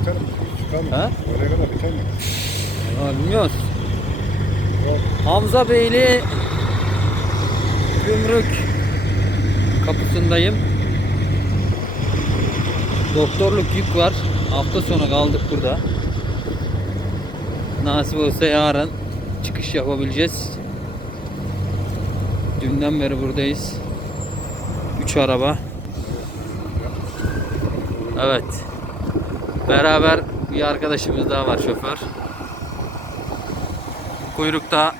biter mi? Çıkar mı? Ha? Oraya kadar biter mi? Ya bilmiyoruz. Yok. Hamza Beyli Gümrük kapısındayım. Doktorluk yük var. Hafta sonu kaldık burada. Nasip olsa yarın çıkış yapabileceğiz. Dünden beri buradayız. 3 araba. Evet. Beraber bir arkadaşımız daha var şoför. Kuyrukta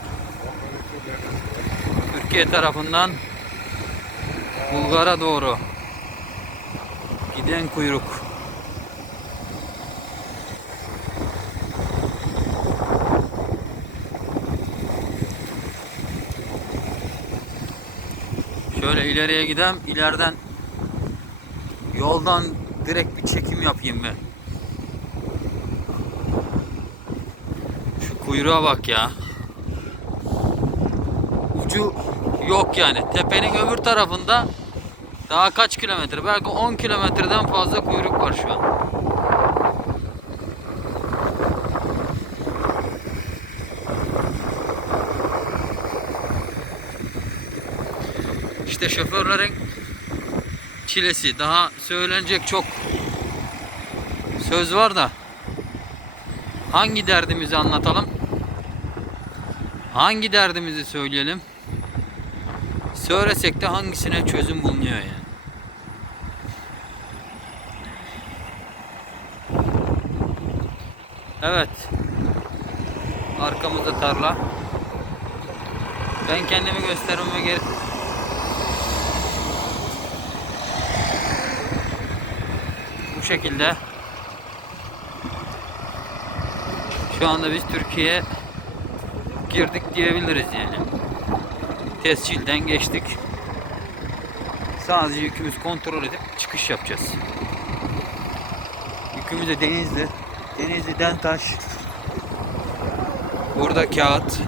Türkiye tarafından Bulgar'a doğru giden kuyruk. Şöyle ileriye gidem, ileriden yoldan direkt bir çekim yapayım ben. Kuyruğa bak ya. Ucu yok yani. Tepenin öbür tarafında daha kaç kilometre? Belki 10 kilometreden fazla kuyruk var şu an. İşte şoförlerin çilesi. Daha söylenecek çok söz var da hangi derdimizi anlatalım? Hangi derdimizi söyleyelim? Söylesek de hangisine çözüm bulunuyor yani. Evet. Arkamızda tarla. Ben kendimi göstermeme gerek Bu şekilde Şu anda biz Türkiye'ye girdik diyebiliriz yani. Tescilden geçtik. Sadece yükümüz kontrol edip çıkış yapacağız. Yükümüz de Denizli. Denizli Dentaş. Burada kağıt.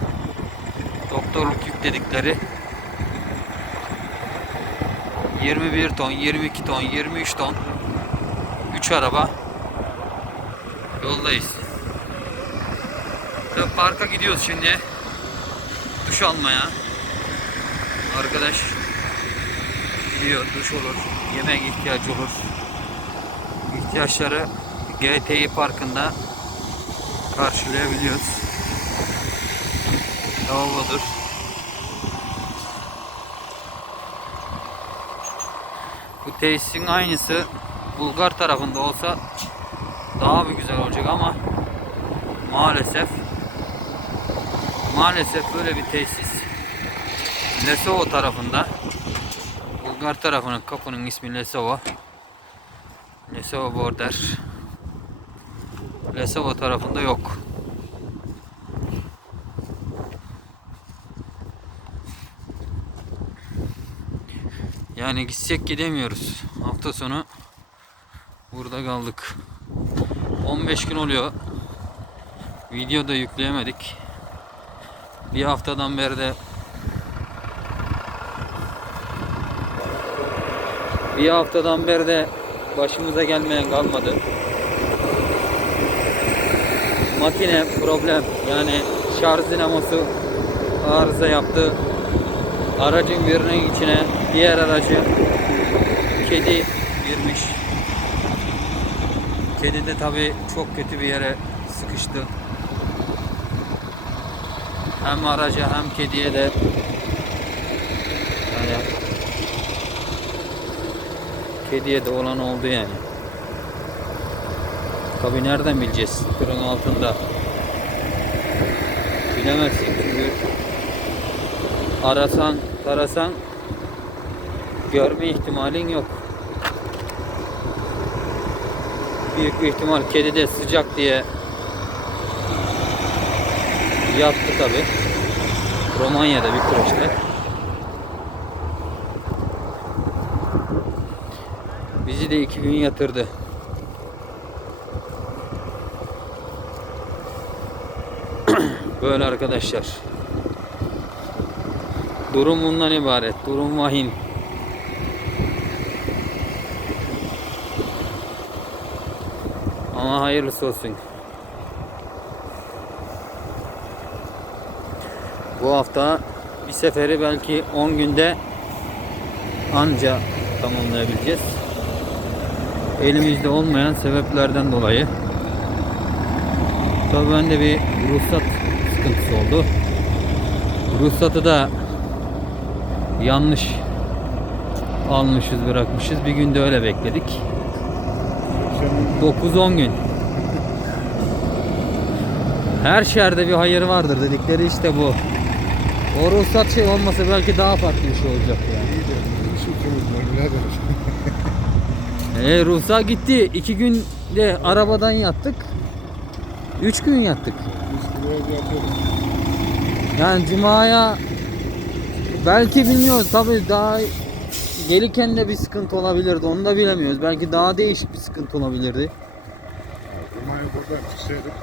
Doktorluk yük dedikleri. 21 ton, 22 ton, 23 ton. 3 araba. Yoldayız. Parka gidiyoruz şimdi. Duş almaya. Arkadaş gidiyor duş olur. Yemek ihtiyacı olur. İhtiyaçları GTİ parkında karşılayabiliyoruz. Lavabodur. Bu tesisin aynısı Bulgar tarafında olsa daha bir güzel olacak ama maalesef maalesef böyle bir tesis. Lesovo tarafında. Bulgar tarafının kapının ismi Lesovo. Lesovo Border. Lesovo tarafında yok. Yani gitsek gidemiyoruz. Hafta sonu burada kaldık. 15 gün oluyor. Video da yükleyemedik bir haftadan beri de bir haftadan beri de başımıza gelmeyen kalmadı. Makine problem yani şarj dinamosu arıza yaptı. Aracın birinin içine diğer aracı kedi girmiş. Kedi de tabi çok kötü bir yere sıkıştı. Hem araca hem kediye de yani kediye de olan oldu yani. Tabi nereden bileceğiz tırın altında? Bilemezsin çünkü arasan tarasan görme ihtimalin yok. Büyük bir ihtimal kedi de sıcak diye yattı tabi. Romanya'da bir kreşte. Bizi de iki gün yatırdı. Böyle arkadaşlar. Durum bundan ibaret. Durum vahim. Ama hayırlısı olsun. Bu hafta bir seferi belki 10 günde anca tamamlayabileceğiz. Elimizde olmayan sebeplerden dolayı. Tabii bende bir ruhsat sıkıntısı oldu. Ruhsatı da yanlış almışız bırakmışız. Bir günde öyle bekledik. Senin 9-10 gün. Her şerde bir hayır vardır dedikleri işte bu. O ruhsat şey olmasa belki daha farklı bir şey olacak yani. iyi de iş ikimiz var birader. E, ruhsat gitti. iki günde arabadan yattık. Üç gün yattık. Yani cumaya belki bilmiyoruz tabii daha gelirken de bir sıkıntı olabilirdi. Onu da bilemiyoruz. Belki daha değişik bir sıkıntı olabilirdi. Cuma'yı buradan çıksaydık.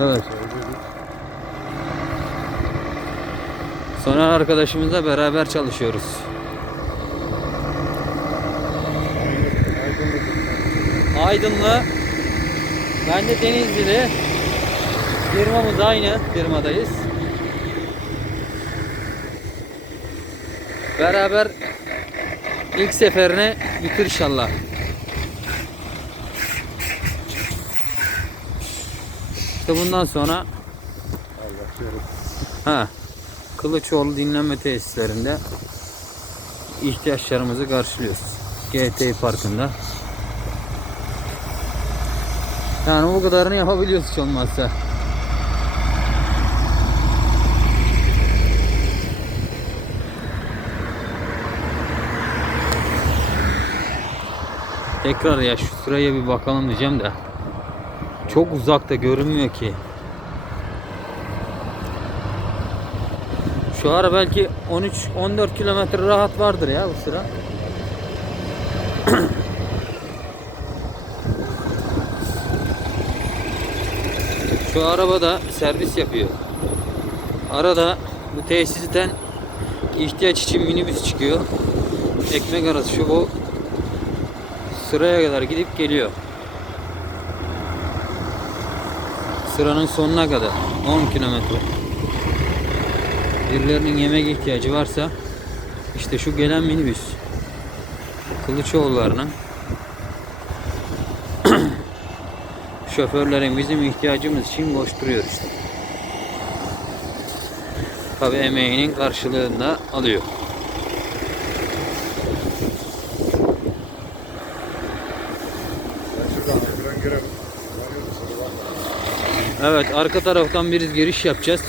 Evet. Sonra arkadaşımızla beraber çalışıyoruz. Aydınlı. Ben de Denizli'de. Firmamız aynı firmadayız. Beraber ilk seferine bitir inşallah. İşte bundan sonra Allah ha Kılıçoğlu dinlenme tesislerinde ihtiyaçlarımızı karşılıyoruz. GT Parkı'nda. Yani bu kadarını yapabiliyoruz hiç olmazsa. Tekrar ya şu sıraya bir bakalım diyeceğim de. Çok uzakta görünmüyor ki. Şu ara belki 13-14 kilometre rahat vardır ya bu sıra. Şu araba da servis yapıyor. Arada bu tesisten ihtiyaç için minibüs çıkıyor. Ekmek arası şu bu sıraya kadar gidip geliyor. Sıranın sonuna kadar 10 kilometre. Birilerinin yemek ihtiyacı varsa işte şu gelen minibüs Kılıçoğullarının şoförlerin bizim ihtiyacımız için boş duruyor işte. Tabi emeğinin karşılığını da alıyor. Evet arka taraftan bir giriş yapacağız.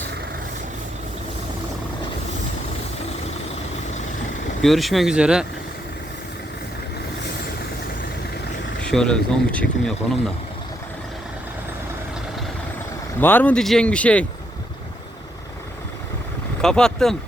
Görüşmek üzere. Şöyle son bir çekim yapalım da. Var mı diyeceğin bir şey? Kapattım.